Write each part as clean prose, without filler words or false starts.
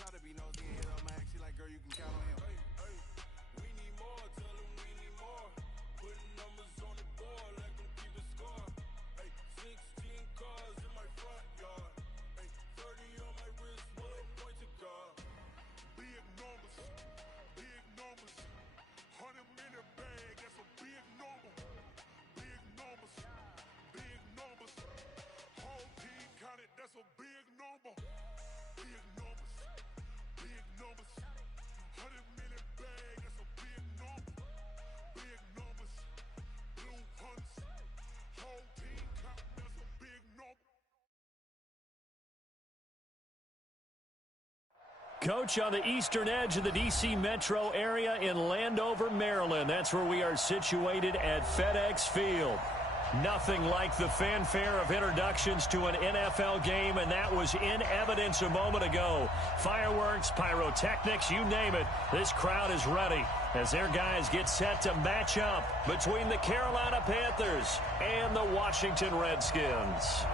try to be nosy and hit on Max. She like, girl, you can count on him. We need more, tell them we need more. Putting numbers on the board, let them keep a score. 16 cars in my front yard. 30 on my wrist, one point to God. Big numbers, 100 minute bag, that's a big number. Big numbers, whole team counted, that's a big number. Big numbers, 100 minute bag, that's a big number. Big numbers, blue hunts, whole team counting, that's a big number. Coach, on the eastern edge of the D.C. metro area in Landover, Maryland. That's where we are situated at FedEx Field. Nothing like the fanfare of introductions to an NFL game, and that was in evidence a moment ago. Fireworks, pyrotechnics, you name it. This crowd is ready as their guys get set to match up between the Carolina Panthers and the Washington Redskins.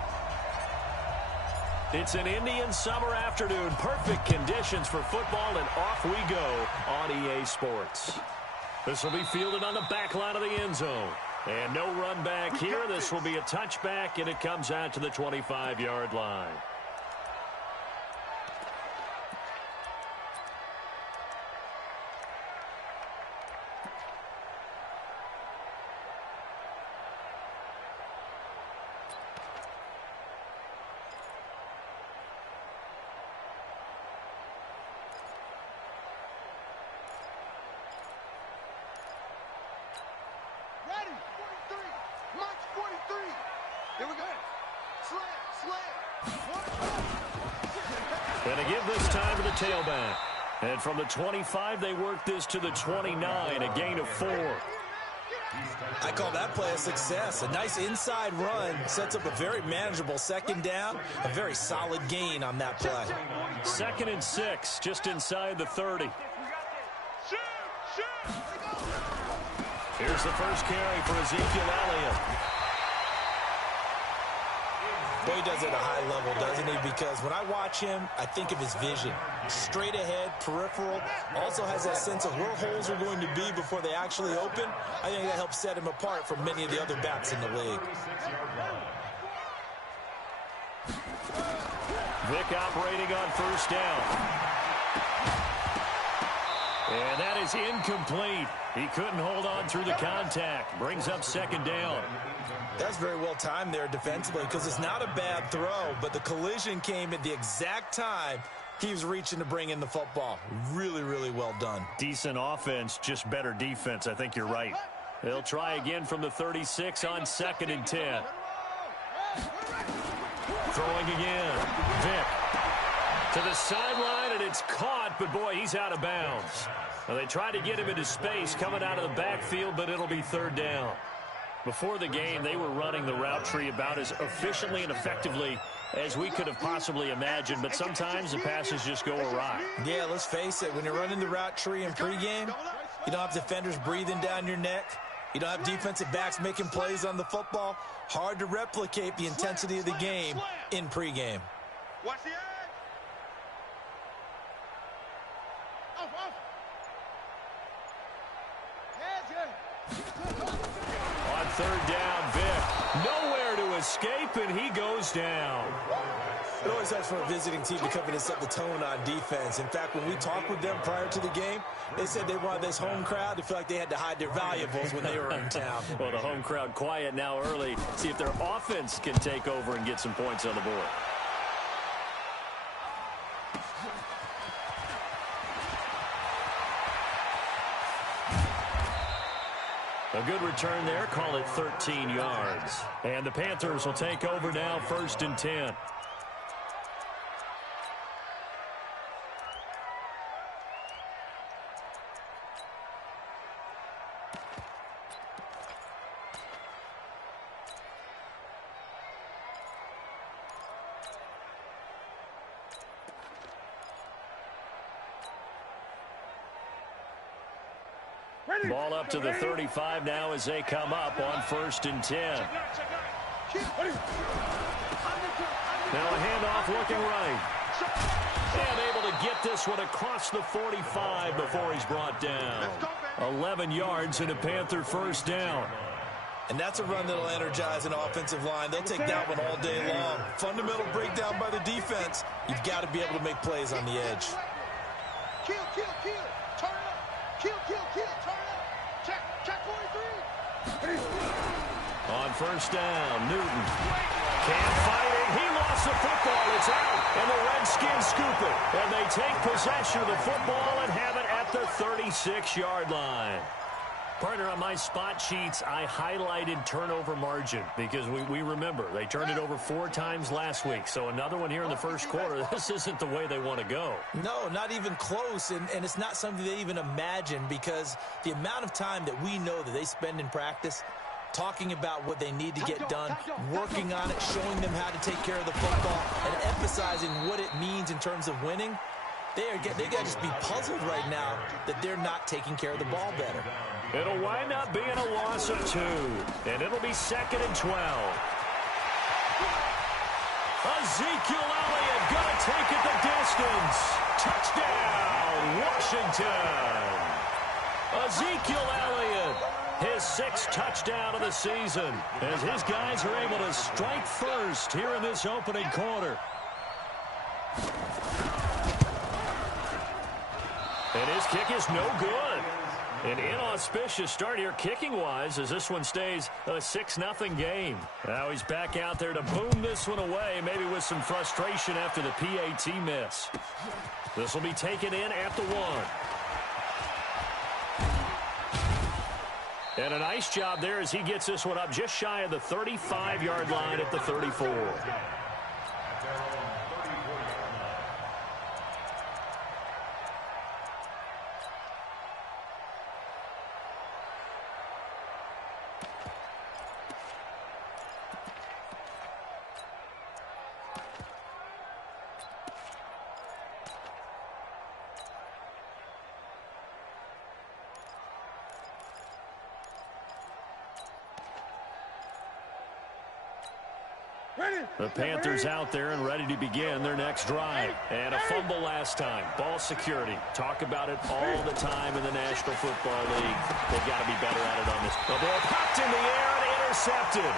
It's an Indian summer afternoon. Perfect conditions for football, and off we go on EA Sports. This will be fielded on the back line of the end zone. And no run back here. This will be a touchback, and it comes out to the 25-yard line. And they give this time to the tailback. And from the 25, they work this to the 29, a gain of 4. I call that play a success. A nice inside run sets up a very manageable second down, a very solid gain on that play. 2nd and 6, just inside the 30. Here's the first carry for Ezekiel Elliott. Boy, he does it at a high level, doesn't he? Because when I watch him, I think of his vision. Straight ahead, peripheral. Also has that sense of where holes are going to be before they actually open. I think that helps set him apart from many of the other backs in the league. Vick operating on first down. And that is incomplete. He couldn't hold on through the contact. Brings up 2nd down. That's very well timed there defensively because it's not a bad throw, but the collision came at the exact time he was reaching to bring in the football. Really, really well done. Decent offense, just better defense. I think you're right. They'll try again from the 36 on 2nd and 10. Throwing again. Vick to the sideline, and it's caught, but boy, he's out of bounds. Now, they tried to get him into space coming out of the backfield, but it'll be 3rd down. Before the game, they were running the route tree about as efficiently and effectively as we could have possibly imagined, but sometimes the passes just go awry. Yeah, let's face it, when you're running the route tree in pregame, you don't have defenders breathing down your neck. You don't have defensive backs making plays on the football. Hard to replicate the intensity of the game in pregame. Watch the edge. On 3rd down, Vick nowhere to escape, and he goes down. It always helps for a visiting team to come in and set the tone on defense. In fact, when we talked with them prior to the game, they said they wanted this home crowd to feel like they had to hide their valuables when they were in town. Well, the home crowd quiet now early. See if their offense can take over and get some points on the board. A good return there, call it 13 yards. And the Panthers will take over now, 1st and 10. Ball up to the 35 now as they come up on 1st and 10. Now a handoff looking right. And able to get this one across the 45 before he's brought down. 11 yards and a Panther first down. And that's a run that'll energize an offensive line. They'll take that one all day long. Fundamental breakdown by the defense. You've got to be able to make plays on the edge. Kill, turn up. Kill, turn up. Check 43. On first down, Newton can't fight it. He lost the football. It's out, and the Redskins scoop it. And they take possession of the football and have it at the 36-yard line. Partner, on my spot sheets, I highlighted turnover margin because we remember they turned it over 4 times last week. So another one here in the first quarter. This isn't the way they want to go. No, not even close, and it's not something they even imagine because the amount of time that we know that they spend in practice talking about what they need to get done, working on it, showing them how to take care of the football, and emphasizing what it means in terms of winning. They got to just be puzzled right now that they're not taking care of the ball better. It'll wind up being a loss of 2, and it'll be 2nd and 12. Ezekiel Elliott gonna take it the distance. Touchdown, Washington. Ezekiel Elliott, his 6th touchdown of the season, as his guys are able to strike first here in this opening quarter. And his kick is no good. An inauspicious start here kicking-wise as this one stays a 6-0 game. Now he's back out there to boom this one away, maybe with some frustration after the PAT miss. This will be taken in at the 1. And a nice job there as he gets this one up just shy of the 35-yard line at the 34. The Panthers out there and ready to begin their next drive. And a fumble last time. Ball security. Talk about it all the time in the National Football League. They've got to be better at it on this. The ball popped in the air and intercepted.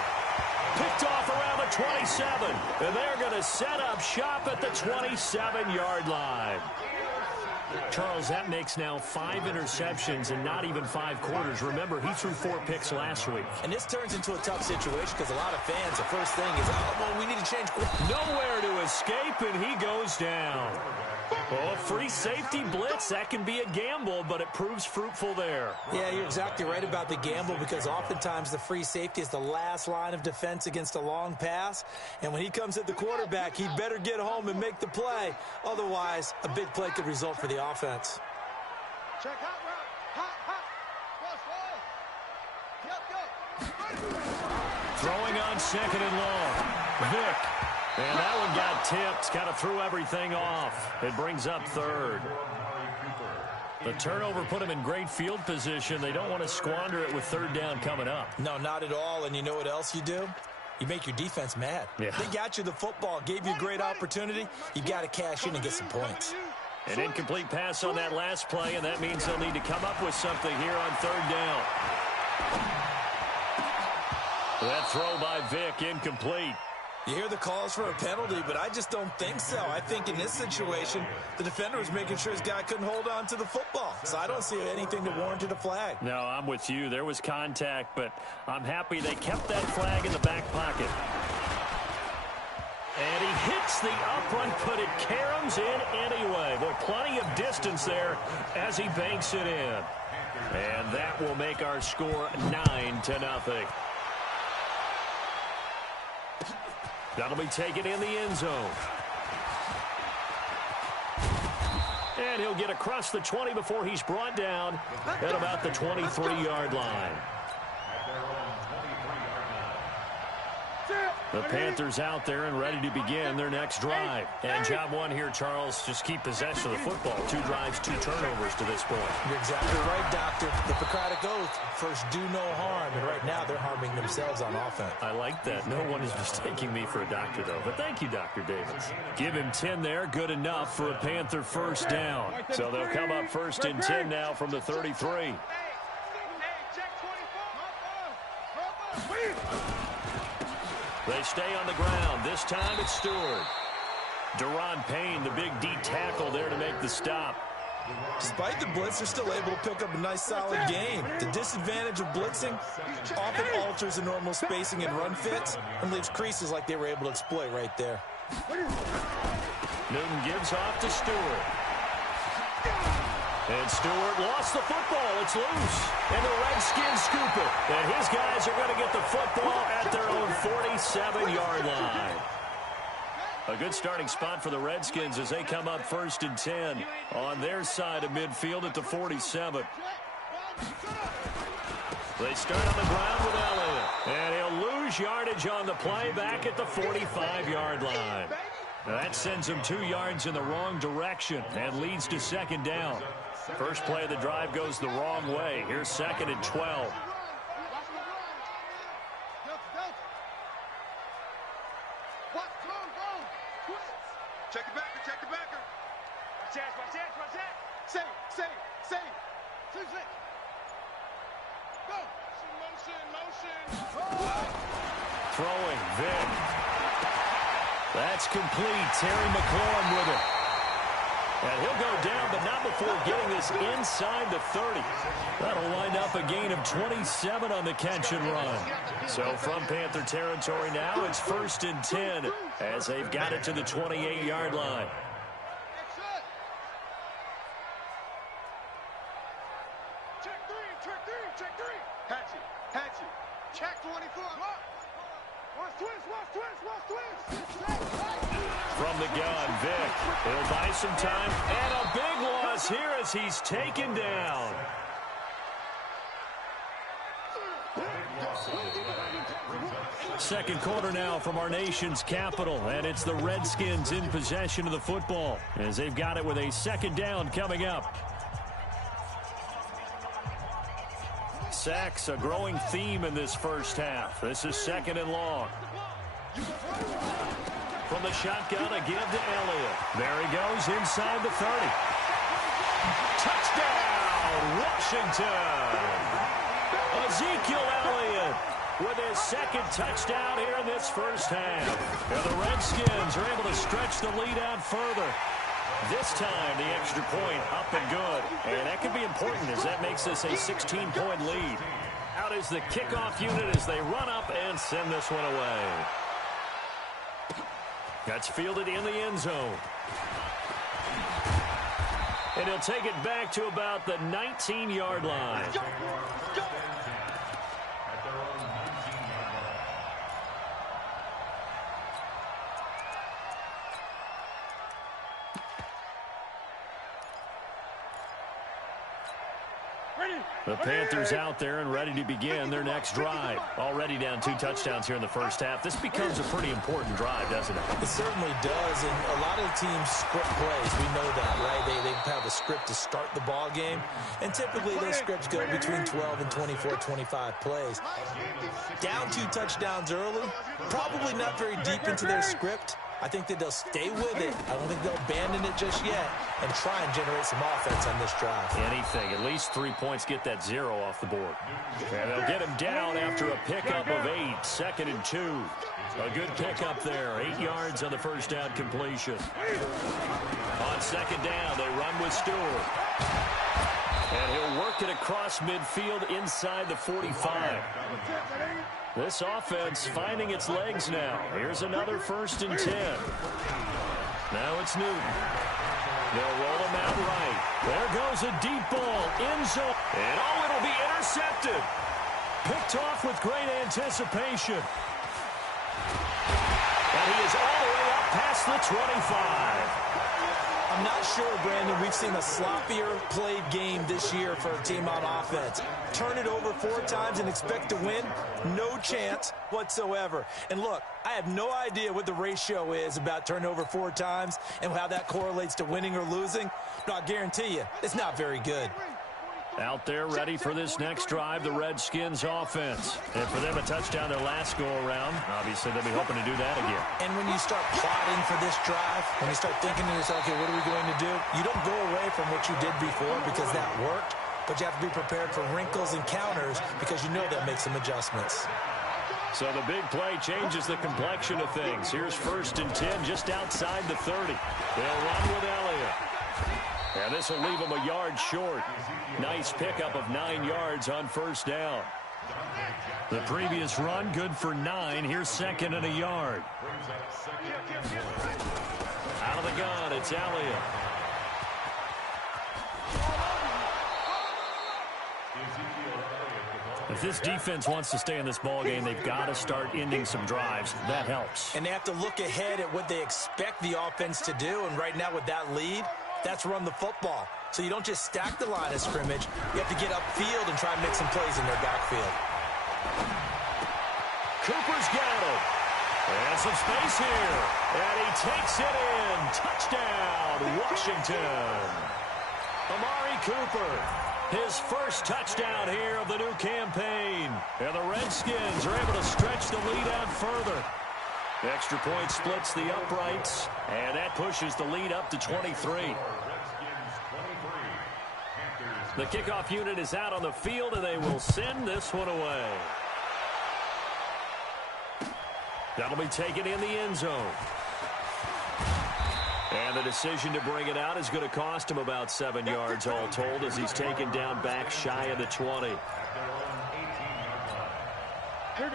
Picked off around the 27. And they're going to set up shop at the 27-yard line. Charles, that makes now 5 interceptions in not even 5 quarters. Remember, he threw 4 picks last week. And this turns into a tough situation because a lot of fans, the first thing is, oh, well, we need to change. Nowhere to escape, and he goes down. Oh, free safety blitz, that can be a gamble, but it proves fruitful there. Yeah, you're exactly right about the gamble because oftentimes the free safety is the last line of defense against a long pass. And when he comes at the quarterback, he better get home and make the play. Otherwise, a big play could result for the offense. Check hot route. Hot. Go. Throwing on 2nd and long. Vick. And that one got tipped. Kind of threw everything off. It brings up 3rd. The turnover put him in great field position. They don't want to squander it with 3rd down coming up. No, not at all. And you know what else you do? You make your defense mad. Yeah. They got you the football, gave you a great opportunity. You got to cash in and get some points. An incomplete pass on that last play, and that means they'll need to come up with something here on 3rd down. That throw by Vick, incomplete. You hear the calls for a penalty, but I just don't think so. I think in this situation, the defender was making sure his guy couldn't hold on to the football. So I don't see anything that warranted a flag. No, I'm with you. There was contact, but I'm happy they kept that flag in the back pocket. And he hits the upright, but it caroms in anyway. There's plenty of distance there as he banks it in. And that will make our score 9-0. That'll be taken in the end zone. And he'll get across the 20 before he's brought down at about the 23-yard line. The Panthers out there and ready to begin their next drive. And job one here, Charles, just keep possession of the football. 2 drives, 2 turnovers to this point. You're exactly right, Doctor. The Hippocratic Oath, first do no harm. And right now they're harming themselves on offense. I like that. No one is mistaking me for a doctor, though. But thank you, Dr. Davis. Give him 10 there. Good enough for a Panther first down. So they'll come up first and 10 now from the 33. They stay on the ground. This time it's Stewart. Deron Payne, the big D tackle there to make the stop. Despite the blitz, they're still able to pick up a nice, solid gain. The disadvantage of blitzing often alters the normal spacing and run fits and leaves creases like they were able to exploit right there. Newton gives off to Stewart. And Stewart lost the football. It's loose. And the Redskins scoop it. And his guys are going to get the football at their own 47-yard line. A good starting spot for the Redskins as they come up first and 10 on their side of midfield at the 47. They start on the ground with Elliott. And he'll lose yardage on the play back at the 45-yard line. That sends him 2 yards in the wrong direction and leads to second down. First play of the drive goes the wrong way. Here's second and 12. Check the backer, check the backer. Watch that. Say. Go. Motion. Throwing, Vic. That's complete. Terry McLaurin with it. And he'll go down, but not before getting this inside the 30. That'll wind up a gain of 27 on the catch and run. So from Panther territory now, it's first and 10 as they've got it to the 28-yard line. Check three. Hatchet. Check 24. Watch twist. From the gun, Vic. He'll buy some time. And a big loss here as he's taken down. Second quarter now from our nation's capital, and it's the Redskins in possession of the football as they've got it with a second down coming up. Sacks, a growing theme in this first half. This is second and long. From the shotgun, a give to Elliott. There he goes inside the 30. Touchdown, Washington! Ezekiel Elliott with his second touchdown here in this first half. And the Redskins are able to stretch the lead out further. This time, the extra point up and good. And that could be important as that makes this a 16-point lead. Out is the kickoff unit as they run up and send this one away. That's fielded in the end zone. And he'll take it back to about the 19-yard line. The Panthers out there and ready to begin their next drive. Already down 2 touchdowns here in the first half. This becomes a pretty important drive, doesn't it? It certainly does, and a lot of teams script plays. We know that, right? They have a script to start the ball game, and typically those scripts go between 12 and 24, 25 plays. Down 2 touchdowns early, probably not very deep into their script. I think that they'll stay with it. I don't think they'll abandon it just yet and try and generate some offense on this drive. Anything. At least 3 points, get that 0 off the board. And they'll get him down after a pickup of 8. Second and 2. A good pickup there. 8 yards on the first down completion. On second down, they run with Stewart. And he'll work it across midfield inside the 45. This offense finding its legs now. Here's another first and 10. Now it's Newton. They'll roll him out right. There goes a deep ball. End zone. And oh, it'll be intercepted. Picked off with great anticipation. And he is all the way up past the 25. I'm I'm not sure, Brandon, we've seen a sloppier played game this year for a team on offense. Turn it over 4 times and expect to win? No chance whatsoever. And look, I have no idea what the ratio is about turning over 4 times and how that correlates to winning or losing. But I guarantee you, it's not very good. Out there ready for this next drive, the Redskins offense. And for them, a touchdown their last go-around. Obviously, they'll be hoping to do that again. And when you start plotting for this drive, when you start thinking to yourself, okay, what are we going to do? You don't go away from what you did before because that worked, but you have to be prepared for wrinkles and counters because you know they'll make some adjustments. So the big play changes the complexion of things. Here's 1st and 10 just outside the 30. They'll run with Elliott. And this will leave him a yard short. Nice pickup of 9 yards on 1st down. The previous run, good for 9. Here's 2nd and a yard. Out of the gun, it's Elliott. If this defense wants to stay in this ball game, they've got to start ending some drives. That helps. And they have to look ahead at what they expect the offense to do. And right now with that lead, that's run the football. So you don't just stack the line of scrimmage. You have to get upfield and try and make some plays in their backfield. Cooper's got it. And some space here. And he takes it in. Touchdown, Washington. Amari Cooper. His first touchdown here of the new campaign. And the Redskins are able to stretch the lead out further. Extra point splits the uprights, and that pushes the lead up to 23. The kickoff unit is out on the field, and they will send this one away. That'll be taken in the end zone. And the decision to bring it out is going to cost him about 7 yards all told as he's taken down back shy of the 20.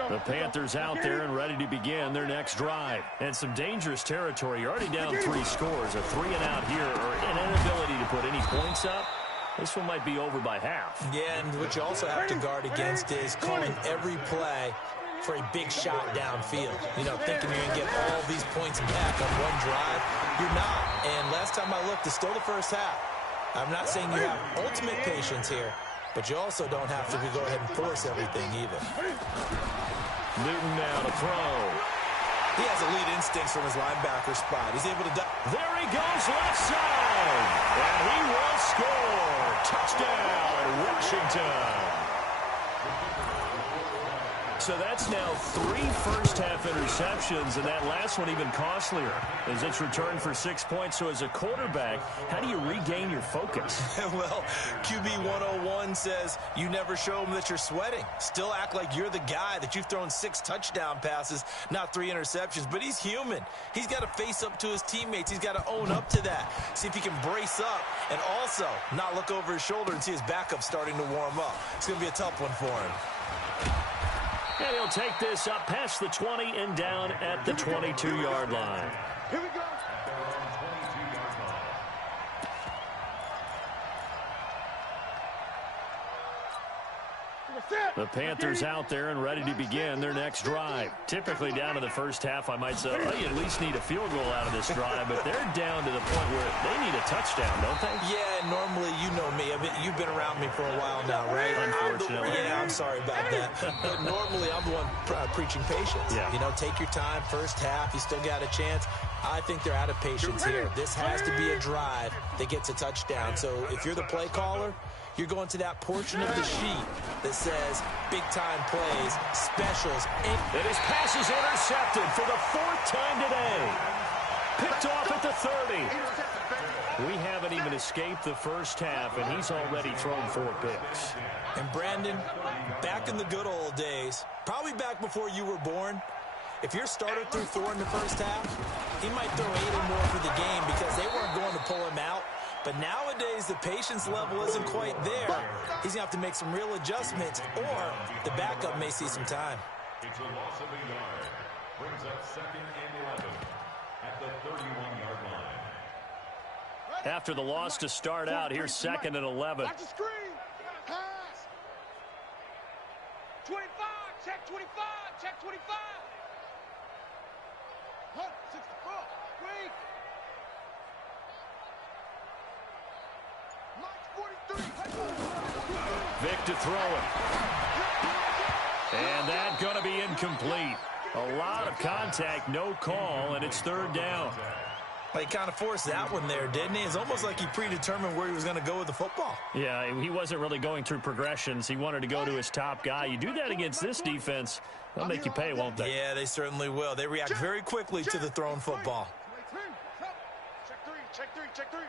The Panthers out there and ready to begin their next drive. And some dangerous territory. You're already down 3 scores. A 3-and-out here or an inability to put any points up. This one might be over by half. Yeah, and what you also have to guard against is calling every play for a big shot downfield. You know, thinking you're going to get all these points back on one drive. You're not. And last time I looked, it's still the first half. I'm not saying you have ultimate patience here, but you also don't have to go ahead and force everything either. Newton now to throw. He has elite instincts from his linebacker spot. He's able to... There he goes, left side. And he will score. Touchdown, Washington. So that's now 3 first-half interceptions, and that last one even costlier as it's returned for 6 points. So as a quarterback, how do you regain your focus? Well, QB 101 says you never show them that you're sweating. Still act like you're the guy, that you've thrown 6 touchdown passes, not 3 interceptions. But he's human. He's got to face up to his teammates. He's got to own up to that. See if he can brace up and also not look over his shoulder and see his backup starting to warm up. It's going to be a tough one for him. And he'll take this up past the 20 and down at the 22-yard line. Here we go. The Panthers out there and ready to begin their next drive. Typically down to the first half, I might say, oh, you at least need a field goal out of this drive, but they're down to the point where they need a touchdown, don't they? Yeah, normally, you know me. You've been around me for a while now, right? Unfortunately. I'm sorry about that. But normally, I'm the one preaching patience. Yeah. You know, take your time. First half, you still got a chance. I think they're out of patience here. This has to be a drive that gets a touchdown. So if you're the play caller, you're going to that portion of the sheet that says big-time plays, specials. And his pass is intercepted for the 4th time today. Picked off at the 30. We haven't even escaped the first half, and he's already thrown 4 picks. And Brandon, back in the good old days, probably back before you were born, if your starter threw 4 in the first half, he might throw 8 or more for the game because they weren't going to pull him out. But nowadays, the patience level isn't quite there. He's going to have to make some real adjustments, or the backup may see some time. It's a loss of a yard. Brings up 2nd and 11 at the 31-yard line. After the loss to start out, here's 2nd and 11. Watch the screen. Pass. 25. Check 25. Check 25. Hunt 64. Wait. Vic to throw it. And that's going to be incomplete. A lot of contact, no call, and it's third down. Well, he kind of forced that one there, didn't he? It's almost like he predetermined where he was going to go with the football. Yeah, he wasn't really going through progressions. He wanted to go to his top guy. You do that against this defense, they'll make you pay, won't they? Yeah, they certainly will. They react very quickly to the thrown football. Check three.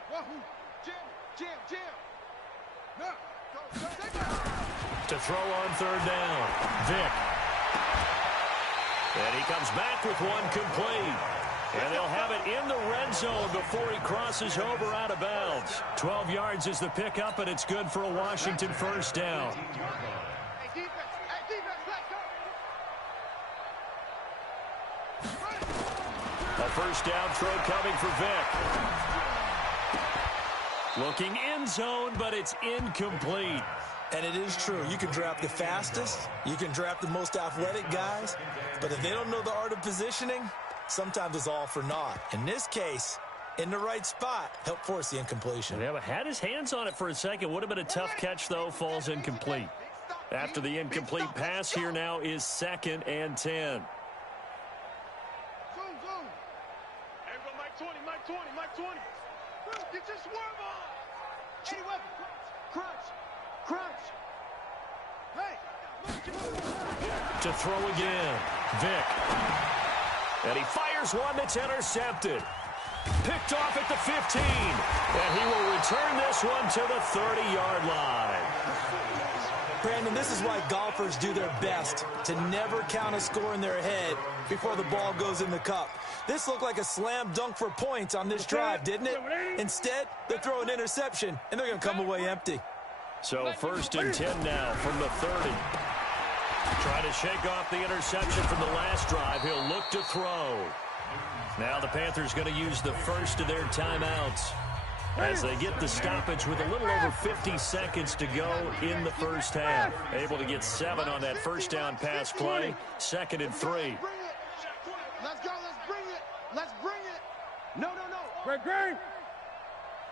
Jam. To throw on third down, Vic. And he comes back with one complete. And they'll have it in the red zone before he crosses over out of bounds. 12 yards is the pickup, and it's good for a Washington first down. Hey, defense, let's go. A first down throw coming for Vic. Looking end zone, but it's incomplete. And it is true. You can draft the fastest. You can draft the most athletic guys. But if they don't know the art of positioning, sometimes it's all for naught. In this case, in the right spot, helped force the incompletion. Yeah, but had his hands on it for a second. Would have been a tough catch, though. Falls incomplete. After the incomplete pass, here now is 2nd and 10. Zoom. There we go, Mike 20. Get your swerve on. Any weapon. Crunch. Hey. To throw again, Vic. And he fires one that's intercepted. Picked off at the 15. And he will return this one to the 30-yard line. Brandon, this is why golfers do their best to never count a score in their head before the ball goes in the cup. This looked like a slam dunk for points on this drive, didn't it? Instead, they throw an interception, and they're going to come away empty. So 1st and 10 now from the 30. Trying to shake off the interception from the last drive. He'll look to throw. Now the Panthers going to use the first of their timeouts as they get the stoppage with a little over 50 seconds to go in the first half. Able to get 7 on that first down pass play. 2nd and 3. Let's go. Let's bring it. No. Great.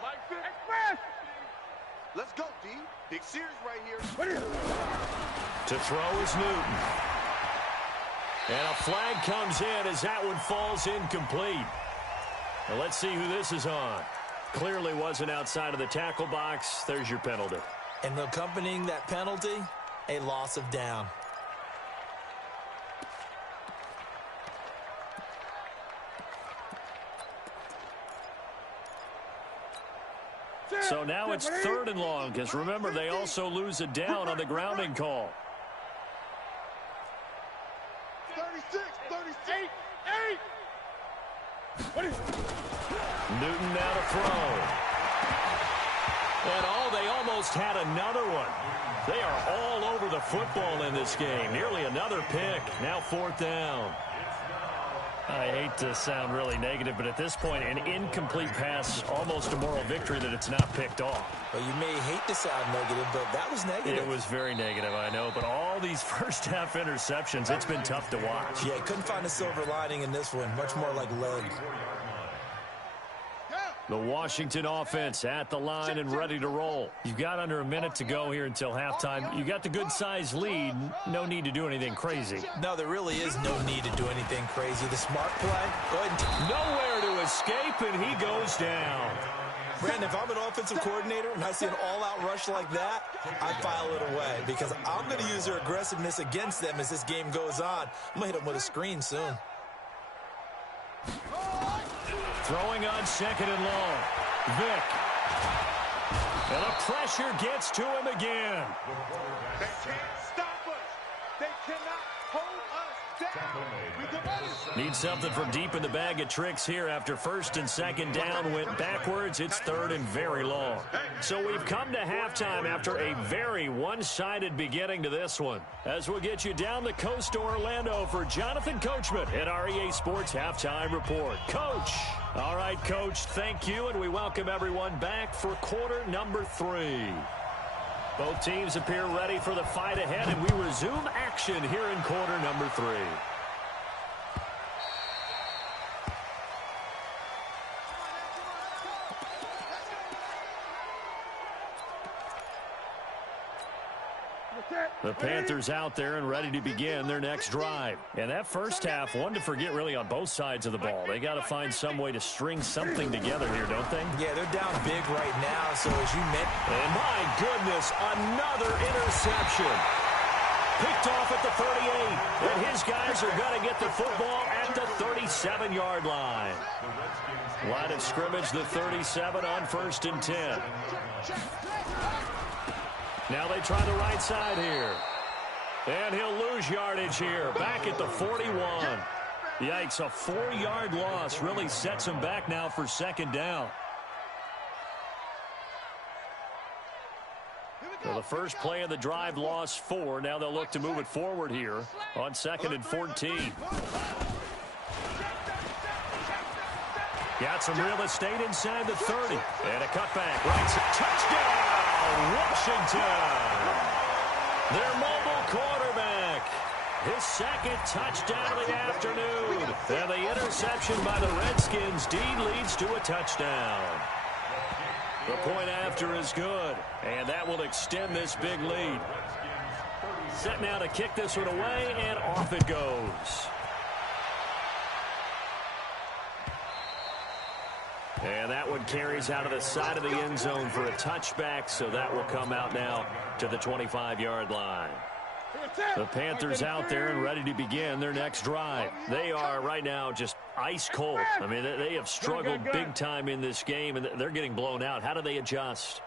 Like this. Express. Let's go, D. Big series right here. To throw is Newton. And a flag comes in as that one falls incomplete. Well, let's see who this is on. Clearly wasn't outside of the tackle box. There's your penalty. And accompanying that penalty, a loss of down. So now it's 3rd and long, because remember, they also lose a down on the grounding call. 36, 8. Newton now to throw. And they almost had another one. They are all over the football in this game. Nearly another pick. Now 4th down. I hate to sound really negative, but at this point, an incomplete pass, almost a moral victory that it's not picked off. Well, you may hate to sound negative, but that was negative. It was very negative, I know, but all these first half interceptions, it's been tough to watch. Yeah, couldn't find a silver lining in this one. Much more like lead. The Washington offense at the line and ready to roll. You've got under a minute to go here until halftime. You got the good-sized lead. No need to do anything crazy. No, there really is no need to do anything crazy. The smart play, go ahead and nowhere to escape, and he goes down. Brandon, if I'm an offensive coordinator and I see an all-out rush like that, I file it away because I'm going to use their aggressiveness against them as this game goes on. I'm going to hit them with a screen soon. Throwing on 2nd and long. Vic. And the pressure gets to him again. They can't stop us. They cannot hold us down. Need something from deep in the bag of tricks here after 1st and 2nd down went backwards. It's 3rd and very long. So we've come to halftime after a very one-sided beginning to this one. As we'll get you down the coast to Orlando for Jonathan Coachman at REA Sports Halftime Report. Coach. All right, Coach, thank you, and we welcome everyone back for quarter number 3. Both teams appear ready for the fight ahead, and we resume action here in quarter number 3. The Panthers out there and ready to begin their next drive. And that first half, one to forget really on both sides of the ball. They got to find some way to string something together here, don't they? Yeah, they're down big right now, so as you mentioned. And my goodness, another interception. Picked off at the 38. And his guys are going to get the football at the 37-yard line. Line of scrimmage, the 37 on 1st and 10. Now they try the right side here. And he'll lose yardage here. Back at the 41. Yikes, a 4-yard loss really sets him back now for 2nd down. So the first play of the drive lost 4. Now they'll look to move it forward here on 2nd and 14. Got some real estate inside the 30. And a cutback. Right side. Touchdown, Washington. Their mobile quarterback. His 2nd touchdown of the afternoon. And the interception by the Redskins. Dean leads to a touchdown. The point after is good. And that will extend this big lead. Set now to kick this one away, and off it goes. And that one carries out of the side of the end zone for a touchback, so that will come out now to the 25-yard line. The Panthers out there and ready to begin their next drive. They are right now just ice cold. I mean, they have struggled big time in this game, and they're getting blown out. How do they adjust?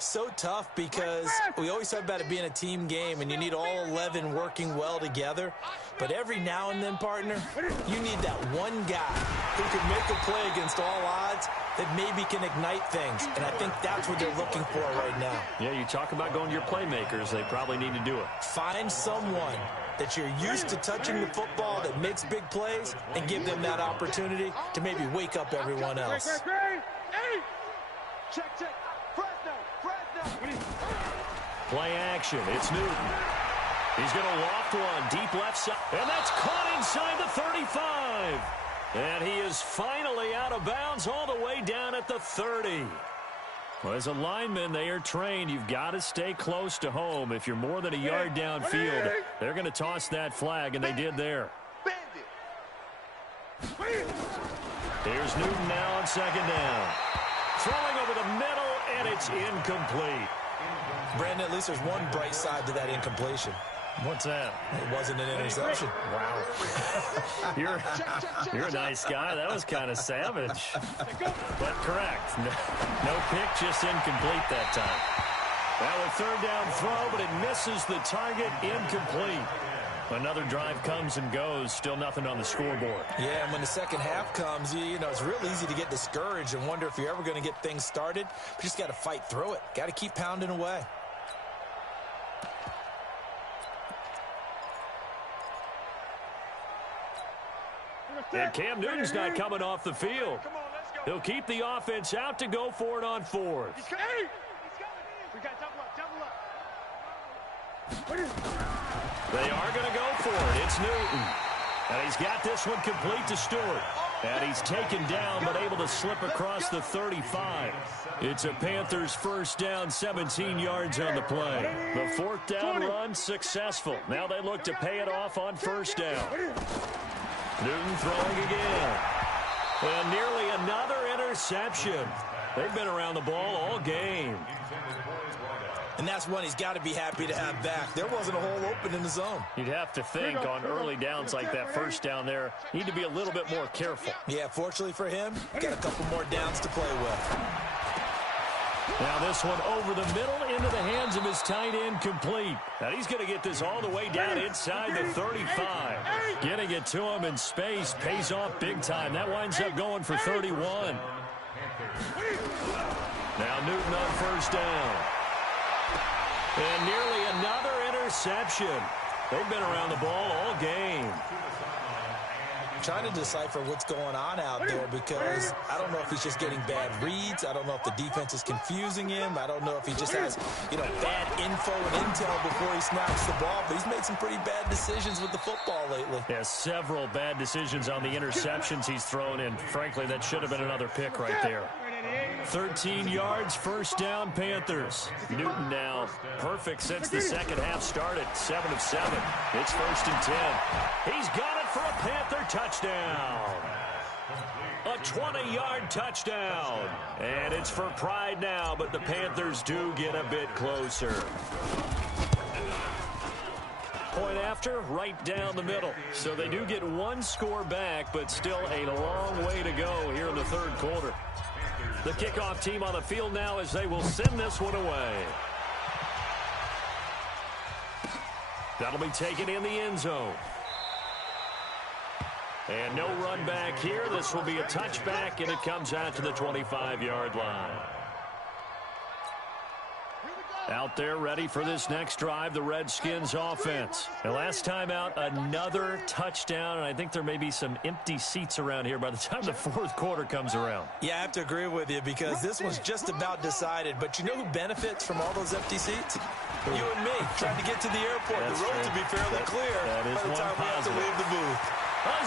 So tough because we always talk about it being a team game, and you need all 11 working well together. But every now and then, partner, you need that one guy who can make a play against all odds that maybe can ignite things. And I think that's what they're looking for right now. Yeah, you talk about going to your playmakers. They probably need to do it. Find someone that you're used to touching the football that makes big plays and give them that opportunity to maybe wake up everyone else. Check. Play action. It's Newton. He's going to loft one deep left side. And that's caught inside the 35. And he is finally out of bounds all the way down at the 30. Well, as a lineman, they are trained. You've got to stay close to home. If you're more than a yard downfield, they're going to toss that flag, and they did there. Here's Newton now on 2nd down. Throwing over the middle, and it's incomplete. Brandon, at least there's one bright side to that incompletion. What's that? It wasn't an interception. Wow. You're a nice guy. That was kind of savage. But correct. No pick, just incomplete that time. Well, a 3rd down throw, but it misses the target. Incomplete. Another drive comes and goes. Still nothing on the scoreboard. Yeah, and when the second half comes, you know, it's real easy to get discouraged and wonder if you're ever going to get things started. You just got to fight through it. Got to keep pounding away. And Cam Newton's not coming off the field. He'll keep the offense out to go for it on 4th. They are going to go for it. It's Newton. And he's got this one complete to Stewart. And he's taken down but able to slip across the 35. It's a Panthers 1st down, 17 yards on the play. The 4th down run successful. Now they look to pay it off on 1st down. Newton throwing again. And nearly another interception. They've been around the ball all game. And that's one he's got to be happy to have back. There wasn't a hole open in the zone. You'd have to think on early downs like that 1st down there, need to be a little bit more careful. Yeah, fortunately for him, got a couple more downs to play with. Now this one over the middle into the hands of his tight end complete. Now he's going to get this all the way down inside the 35. Getting it to him in space pays off big time. That winds up going for 31. Now Newton on 1st down. And nearly another interception. They've been around the ball all game. Trying to decipher what's going on out there because I don't know if he's just getting bad reads. I don't know if the defense is confusing him. I don't know if he just has, bad info and intel before he snaps the ball. But he's made some pretty bad decisions with the football lately. Yeah, several bad decisions on the interceptions he's thrown in. Frankly, that should have been another pick right there. 13 yards, first down, Panthers. Newton now perfect since the second half started. 7 of 7. It's 1st and 10. He's got it for a Panther touchdown. A 20-yard touchdown. And it's for pride now, but the Panthers do get a bit closer. Point after, right down the middle. So they do get one score back, but still a long way to go here in the third quarter. The kickoff team on the field now as they will send this one away. That'll be taken in the end zone. And no run back here. This will be a touchback, and it comes out to the 25-yard line. Out there ready for this next drive, the Redskins offense. And last time out, another touchdown, and I think there may be some empty seats around here by the time the fourth quarter comes around. Yeah, I have to agree with you because this one's just about decided. But you know who benefits from all those empty seats? You and me, trying to get to the airport. That's the road true. to be fairly clear that is by the time we have to leave the booth.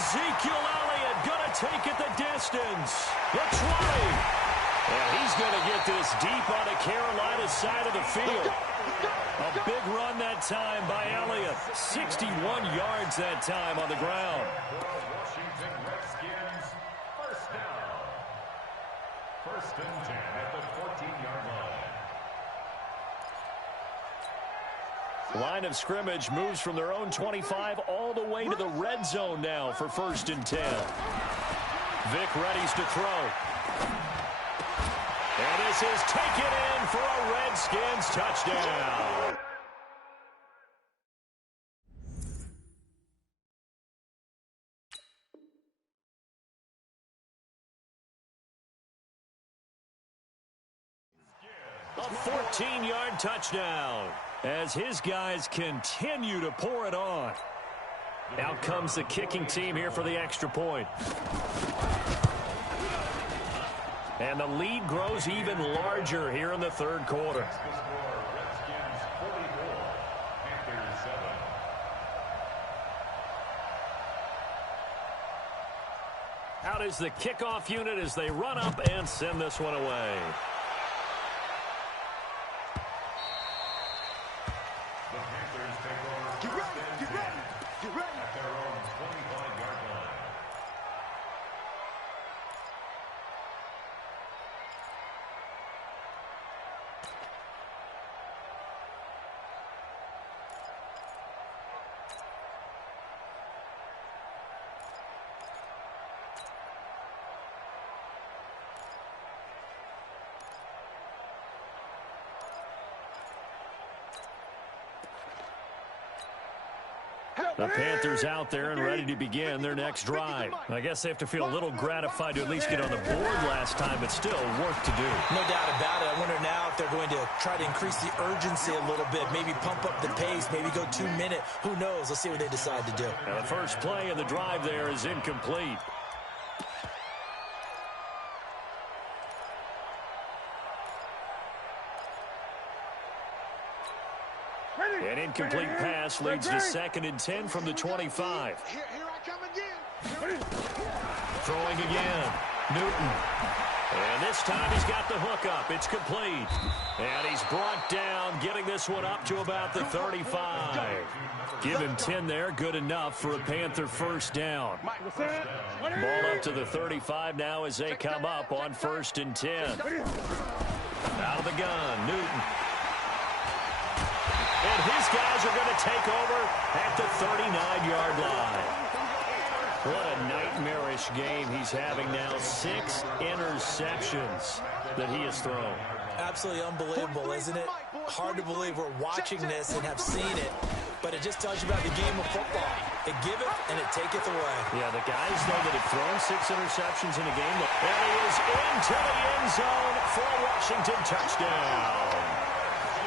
Ezekiel Elliott going to take it the distance. The 20. And he's going to get this deep on the Carolina side of the field. A big run that time by Elliott. 61 yards that time on the ground. Washington Redskins, first down. 1st and 10 at the 14-yard line. Line of scrimmage moves from their own 25 all the way to the red zone now for 1st and 10. Vic readies to throw. And this is taken in for a Redskins touchdown. A 14-yard touchdown as his guys continue to pour it on. Out comes the kicking team here for the extra point. And the lead grows even larger here in the third quarter. Redskins 44, Panthers 7. Out is the kickoff unit as they run up and send this one away. The Panthers take over first and 10 at their own 25-yard line. The Panthers out there and ready to begin their next drive. I guess they have to feel a little gratified to at least get on the board last time, but still work to do. No doubt about it. I wonder now if they're going to try to increase the urgency a little bit, maybe pump up the pace, maybe go 2-minute. Who knows? Let's see what they decide to do. Now the first play of the drive there is incomplete. An incomplete pass leads to 2nd and 10 from the 25. Here I come again. Throwing again. Newton. And this time he's got the hook up. It's complete. And he's brought down, getting this one up to about the 35. Give him 10 there. Good enough for a Panther first down. Ball up to the 35 now as they come up on 1st and 10. Out of the gun, Newton. And his guys are going to take over at the 39-yard line. What a nightmarish game he's having now. 6 interceptions that he has thrown. Absolutely unbelievable, isn't it? Hard to believe we're watching this and have seen it, but it just tells you about the game of football. It giveth and it taketh away. Yeah, the guys, though, that have thrown 6 interceptions in a game. And he is into the end zone for a Washington touchdown.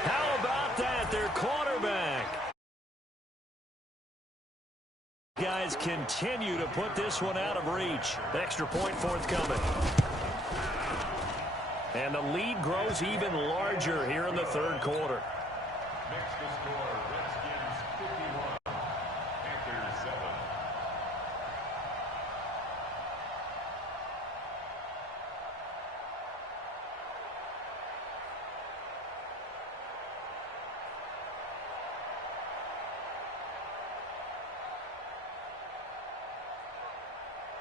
How about that? Their quarterback. Guys continue to put this one out of reach. Extra point forthcoming. And the lead grows even larger here in the third quarter. Next to score, Redskins 51, Panthers 7.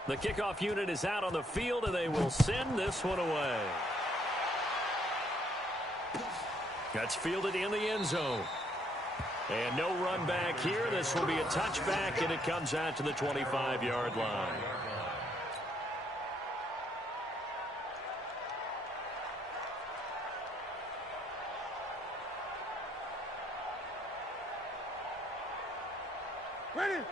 The kickoff unit is out on the field, and they will send this one away. That's fielded in the end zone. And no run back here. This will be a touchback, and it comes out to the 25-yard line.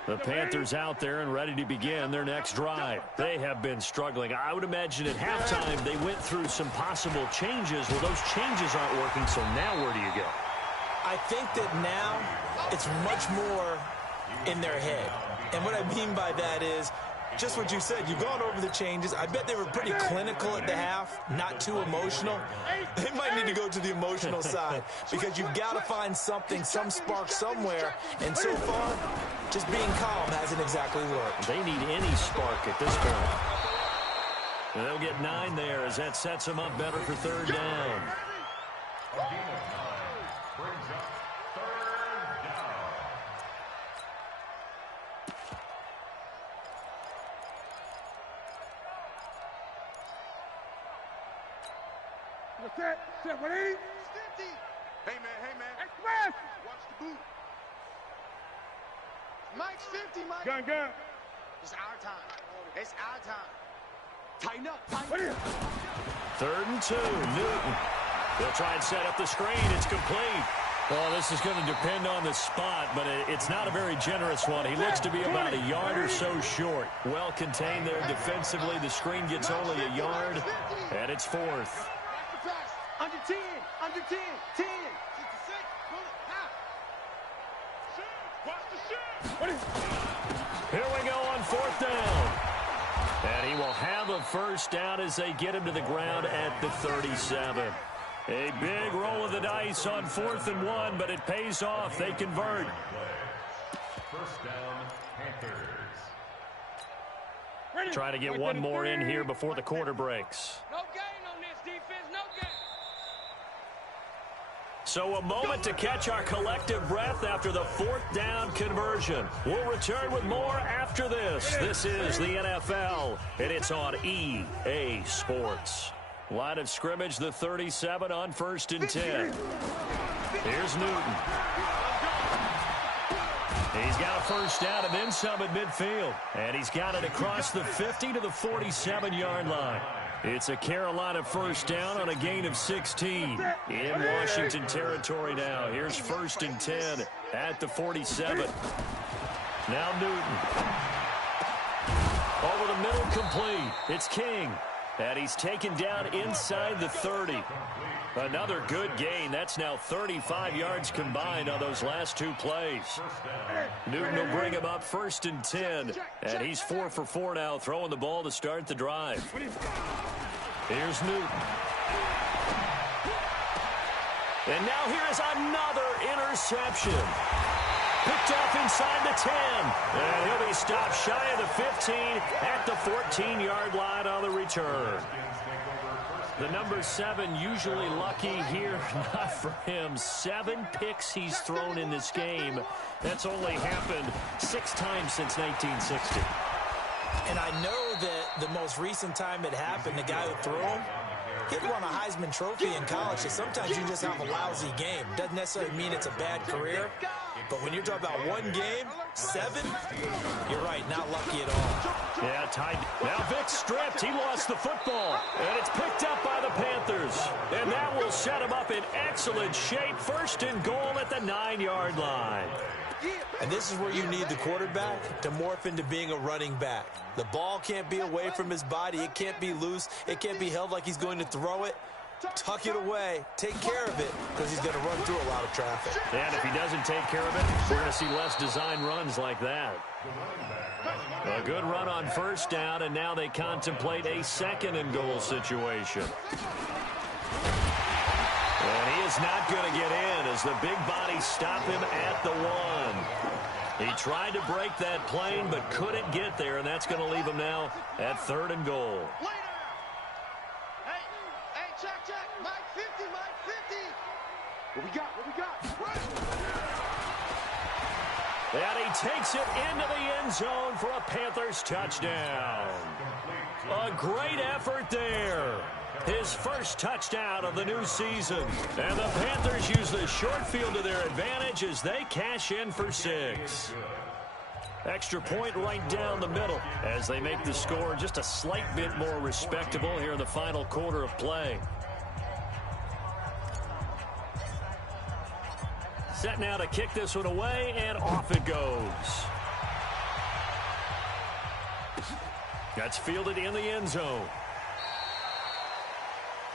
The Panthers out there and ready to begin their next drive. They have been struggling. I would imagine at halftime they went through some possible changes. Well, those changes aren't working, so now where do you go? I think that now it's much more in their head. And what I mean by that is just what you said. You've gone over the changes. I bet they were pretty clinical at the half, not too emotional. They might need to go to the emotional side because you've got to find something, some spark somewhere. And so far, just being calm hasn't exactly worked. They need any spark at this point. And they'll get 9 there as that sets them up better for third down. Set, ready? Hey, man. Express! Watch the boot. Mike's 50, Mike. Gun. It's our time. It's our time. Tighten up. Third and 2, Newton. They'll try and set up the screen. It's complete. Well, this is going to depend on the spot, but it's not a very generous one. He looks to be about a yard or so short. Well contained there defensively. The screen gets only a yard, and it's fourth. Under 10, 10. 66, pull it, watch the shit. Here we go on fourth down. And he will have a first down as they get him to the ground at the 37. A big roll of the dice on 4th and 1, but it pays off. They convert. First down, Panthers. Try to get one more in here before the quarter breaks. No gain on this defense, no gain. So a moment to catch our collective breath after the 4th down conversion. We'll return with more after this. This is the NFL, and it's on EA Sports. Line of scrimmage, the 37 on 1st and 10. Here's Newton. He's got a first down and then some at midfield. And he's got it across the 50 to the 47-yard line. It's a Carolina first down on a gain of 16 in Washington territory now. Here's 1st and 10 at the 47. Now Newton. Over the middle, complete. It's King. And he's taken down inside the 30. Another good gain. That's now 35 yards combined on those last 2 plays. Newton will bring him up 1st and 10. And he's 4 for 4 now, throwing the ball to start the drive. Here's Newton. And now here is another interception. Picked off inside the 10. And he'll be stopped shy of the 15 at the 14-yard line on the return. The number 7 usually lucky here. Not for him. 7 picks he's thrown in this game. That's only happened 6 times since 1960. And I know that the most recent time it happened, the guy who threw him, he'd won a Heisman Trophy in college. So sometimes you just have a lousy game. Doesn't necessarily mean it's a bad career. But when you're talking about 1 game, 7, you're right, not lucky at all. Yeah, tied. Now Vic stripped. He lost the football. And it's picked up by the Panthers. And that will set him up in excellent shape. 1st and goal at the 9-yard line. And this is where you need the quarterback to morph into being a running back. The ball can't be away from his body. It can't be loose. It can't be held like he's going to throw it. Tuck it away. Take care of it because he's going to run through a lot of traffic. And if he doesn't take care of it, we're going to see less design runs like that. A good run on 1st down, and now they contemplate a 2nd and goal situation. And he is not going to get in as the big bodies stop him at the 1. He tried to break that plane but couldn't get there, and that's going to leave him now at 3rd and goal. Hey, check. Mike 50, Mike 50. What we got? And he takes it into the end zone for a Panthers touchdown. A great effort there. His first touchdown of the new season. And the Panthers use the short field to their advantage as they cash in for 6. Extra point right down the middle as they make the score just a slight bit more respectable here in the final quarter of play. Set now to kick this one away, and off it goes. That's fielded in the end zone.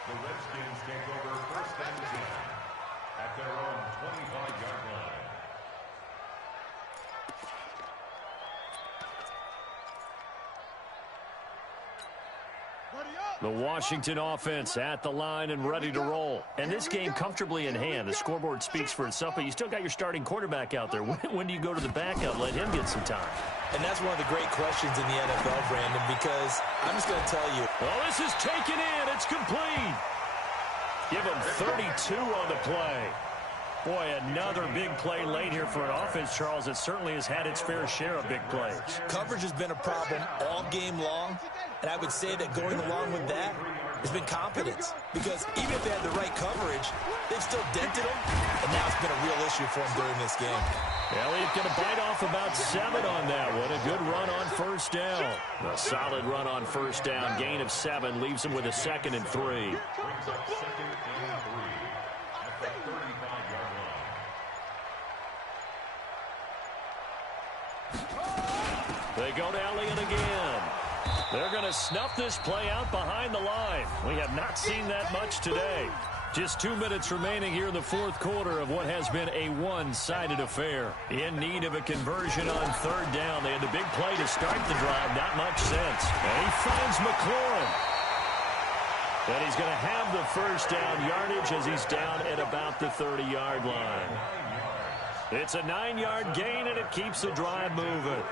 The Redskins take over first and 10 at their own 25-yard line. The Washington offense at the line and ready to roll. And this game comfortably in hand. The scoreboard speaks for itself, but you still got your starting quarterback out there. When do you go to the backup, let him get some time? And that's one of the great questions in the NFL, Brandon, because I'm just going to tell you. Well, this is taken in. It's complete. Give him 32 on the play. Boy, another big play late here for an offense, Charles, that certainly has had its fair share of big plays. Coverage has been a problem all game long, and I would say that going along with that has been confidence. Because even if they had the right coverage, they've still dented them, and now it's been a real issue for them during this game. Elliott going to bite off about 7 on that one. A good run on first down. A solid run on first down. Gain of 7 leaves him with a 2nd and 3. Brings up 2nd and 3 at the 35-yard line. They go to Elliott again. They're going to snuff this play out behind the line. We have not seen that much today. Just 2 minutes remaining here in the fourth quarter of what has been a one-sided affair. In need of a conversion on third down. They had the big play to start the drive. Not much sense. And he finds McLaurin. And he's going to have the first down yardage as he's down at about the 30-yard line. It's a 9-yard gain, and it keeps the drive moving.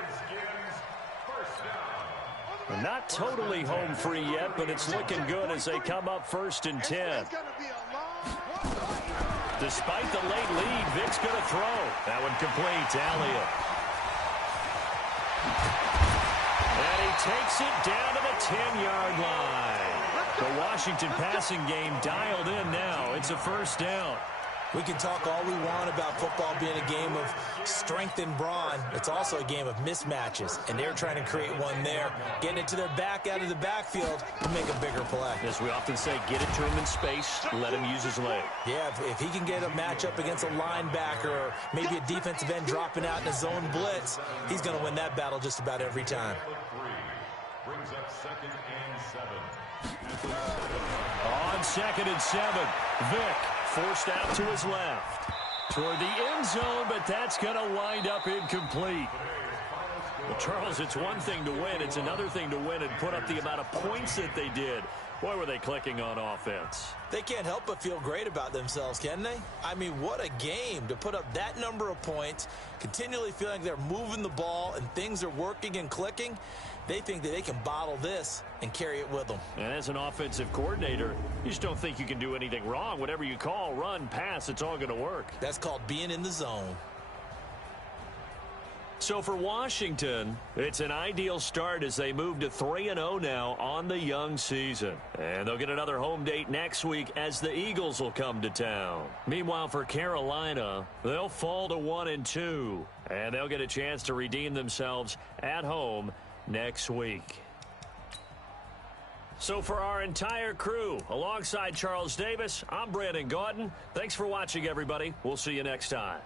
Not totally home free yet, but it's looking good as they come up 1st and 10. Despite the late lead, Vic's going to throw. That one complete to Elliott. And he takes it down to the 10-yard line. The Washington passing game dialed in now. It's a first down. We can talk all we want about football being a game of strength and brawn. It's also a game of mismatches, and they're trying to create one there, getting it to their back out of the backfield to make a bigger play. As we often say, get it to him in space, let him use his leg. Yeah, if he can get a matchup against a linebacker or maybe a defensive end dropping out in a zone blitz, he's going to win that battle just about every time. Brings up 2nd and 7. On 2nd and 7, Vic forced out to his left. Toward the end zone, but that's going to wind up incomplete. Well, Charles, it's one thing to win. It's another thing to win and put up the amount of points that they did. Boy, were they clicking on offense. They can't help but feel great about themselves, can they? I mean, what a game to put up that number of points, continually feeling like they're moving the ball and things are working and clicking. They think that they can bottle this and carry it with them. And as an offensive coordinator, you just don't think you can do anything wrong. Whatever you call, run, pass, it's all going to work. That's called being in the zone. So for Washington, it's an ideal start as they move to 3-0 now on the young season. And they'll get another home date next week as the Eagles will come to town. Meanwhile, for Carolina, they'll fall to 1-2. And they'll get a chance to redeem themselves at home next week. So for our entire crew, alongside Charles Davis, I'm Brandon Gaudin. Thanks for watching, everybody. We'll see you next time.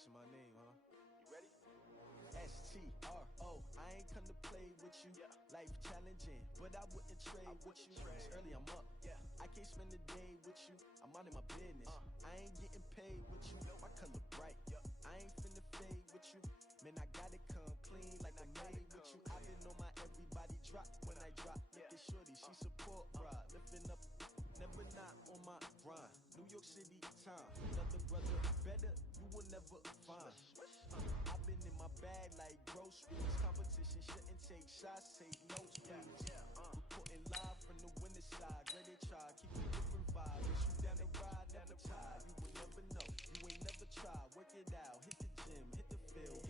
asking my name, huh? You ready? S-T-R-O, I ain't come to play with you. Life challenging, but I wouldn't trade with you. It's early, I'm up. I can't spend the day with you. I'm out of my business. I ain't getting paid with you. My color bright. I ain't finna fade with you. Man, I gotta come clean like I made with you. I've been on my everybody drop when I drop. Look at shorty, she support ride. Lifting up, never not on my grind. New York City time. Another brother better, you will never find. I've been in my bag like groceries. Competition shouldn't take shots, take notes, please. Reporting live from the winter side. Ready to try, keep a different vibe. Wish you down the ride, never tired. You will never know, you ain't never tried. Work it out, hit the gym, hit the field.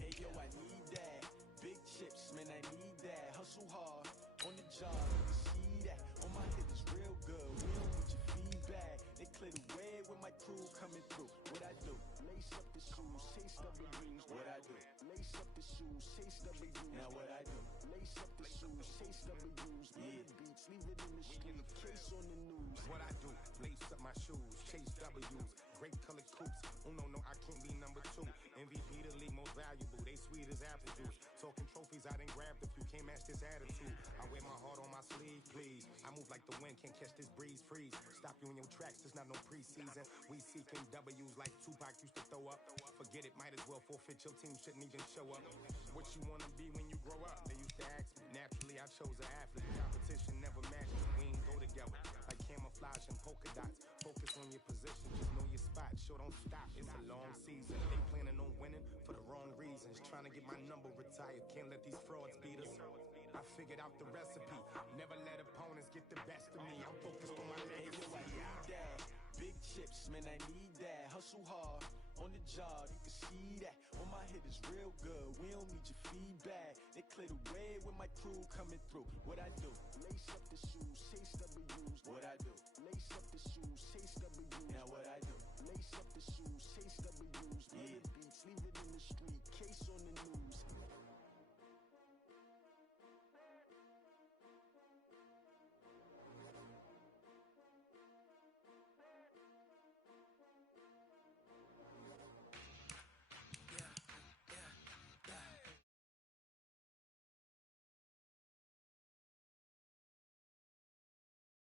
Hey yo, I need that. Big chips, man, I need that. Hustle hard, on the job, you can see that. On my hit is real good, we don't need your feedback. They clear the way with my crew coming through. What I do? Lace up the shoes, chase W's. What I do? Lace up the shoes, chase W's. Now what I do? Lace up the shoes, chase W's. Yeah, beats, leave it in the street, case on the news. What I do? Lace up my shoes, chase W's. Great colored coops. Oh no, I can't be number 2. MVP the league most valuable. They sweet as apple juice. Talking trophies, I done grabbed a few. Can't match this attitude. I wear my heart on my sleeve, please. I move like the wind, can't catch this breeze. Freeze. Stop you in your tracks. There's not no preseason. We seeking W's like Tupac used to throw up. Forget it, might as well forfeit. Your team shouldn't even show up. What you wanna be when you grow up? They used to ask me. Naturally, I chose an athlete. Competition never matched me. We ain't go together. Like camouflage and polka dots. Focus on your position, just know your spot. Sure, don't stop. It's a long season. They planning on winning for the wrong reasons. Trying to get my number retired. Can't let these frauds beat us. I figured out the recipe. Never let opponents get the best of me. I'm focused on my legacy. I need that. Big chips, man, I need that. Hustle hard, on the job, you can see that. On my hit is real good, we don't need your feedback. They clear the way with my crew coming through. What I do? Lace up the shoes, chase W's. What I do? Lace up the shoes, chase W's. Now what I do? Lace up the shoes, chase W's. Yeah.